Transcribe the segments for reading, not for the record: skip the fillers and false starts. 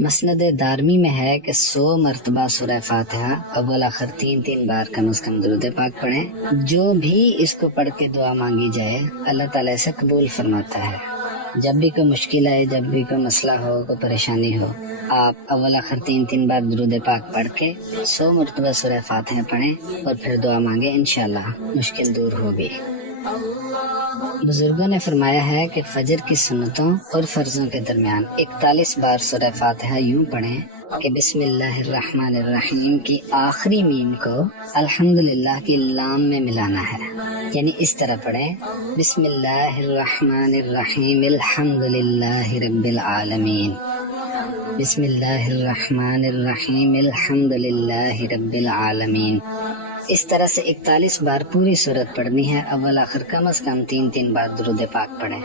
مسند دارمی میں ہے کہ 100 مرتبہ سورہ فاتحہ اول آخر 3 بار کم از کم درود پاک پڑھیں۔ جو بھی اس کو پڑھ کے دعا مانگی جائے اللہ تعالیٰ سے قبول فرماتا ہے۔ جب بھی کوئی مشکل آئے، جب بھی کوئی مسئلہ ہو، کوئی پریشانی ہو، آپ اول آخر 3 بار درود پاک پڑھ کے 100 مرتبہ سورہ فاتحہ پڑھیں اور پھر دعا مانگیں، انشاءاللہ مشکل دور ہوگی۔ بزرگوں نے فرمایا ہے کہ فجر کی سنتوں اور فرضوں کے درمیان 41 بار سورہ فاتحہ یوں پڑھیں کہ بسم اللہ الرحمن الرحیم کی آخری میم کو الحمدللہ کی لام میں ملانا ہے، یعنی اس طرح پڑھیں بسم اللہ الرحمن الرحیم الحمدللہ رب العالمین، بسم اللہ الرحمن الرحیم الحمدللہ رب العالمین۔ اس طرح سے 41 بار پوری سورت پڑھنی ہے، اول آخر کم از کم 3 بار درود پاک پڑھیں۔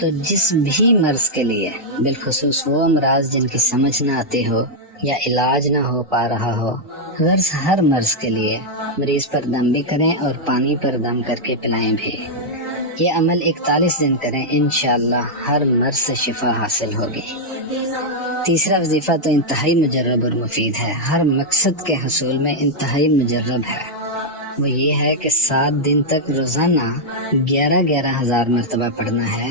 تو جس بھی مرض کے لیے، بالخصوص وہ امراض جن کی سمجھ نہ آتی ہو یا علاج نہ ہو پا رہا ہو، غرض ہر مرض کے لیے مریض پر دم بھی کریں اور پانی پر دم کر کے پلائیں بھی۔ یہ عمل 41 دن کریں، انشاءاللہ ہر مرض سے شفا حاصل ہوگی۔ تیسرا وظیفہ تو انتہائی مجرب اور مفید ہے، ہر مقصد کے حصول میں انتہائی مجرب ہے۔ وہ یہ ہے کہ 7 دن تک روزانہ 11,000 مرتبہ پڑھنا ہے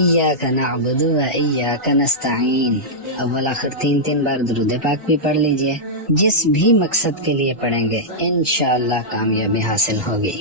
ایاک نعبد و ایاک نستعین۔ اول آخر 3 بار درود پاک بھی پڑھ لیجئے۔ جس بھی مقصد کے لیے پڑھیں گے انشاءاللہ کامیابی حاصل ہوگی۔